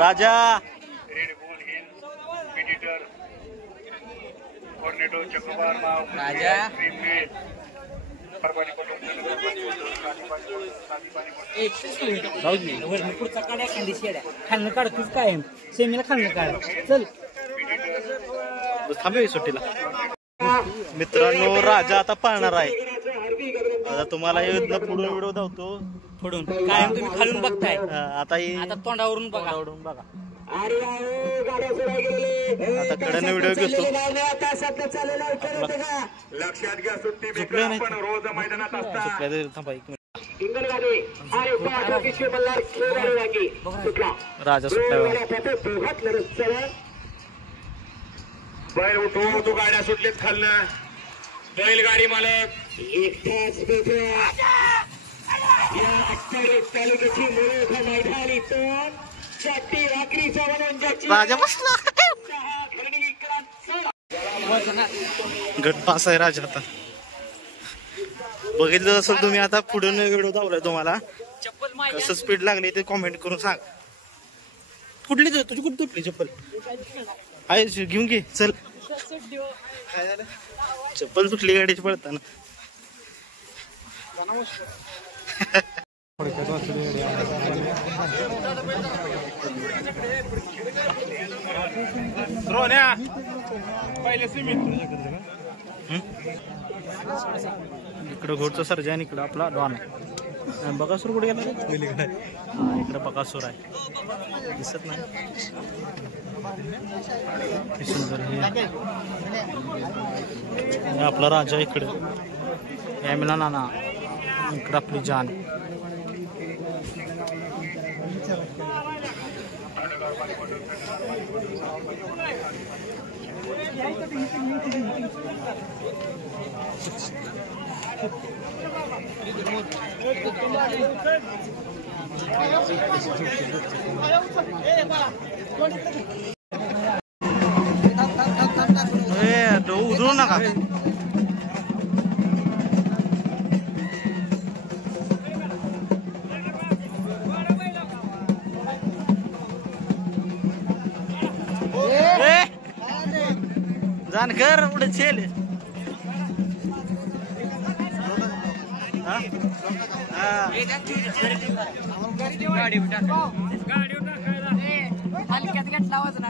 राजा राजा पुढचा काढ्या खांदी शेड्या खालनं काढतोच कायम सेमीला खालनं काढ चल थांबे सुट्टीला. मित्रांनो राजा आता पाळणार आहे. आता तुम्हाला पुढून व्हिडिओ धावतो पुढून कायम तुम्ही खालून बघताय. आता तोंडावरून बघा आता कडे व्हिडिओ घेतो. लक्षात घ्या सुट्टी पण रोज मैदानात असतात. राजा सुटला बैल उठवून तू गाड्या सुटलीत खालनं. बैलगाडी मालक एकटाच तालुक्याची मोठा मैदान इथून राजा बसला. गट पास आहे राजा. आता बघितलं असेल तुम्ही. आता पुढून व्हिडिओ धावलाय तुम्हाला. कसं स्पीड लागली ते कॉमेंट करून सांग. कुठली तुझी कुठे तुटली चप्पल आहे घेऊन घे चल. चप्पल तुटली गाडीची पडताना. इकडं घोडचं सर्जा आणि इकडं आपला डॉन आहे. बकासूर कुठे गेला? इकडं बकासूर आहे दिसत नाही. सुंदर हे आपला राजा इकडं मिला नाना इकडं आपली जान. उधळू नका. जानकर उडे चेल हलक्यात घेतला वजन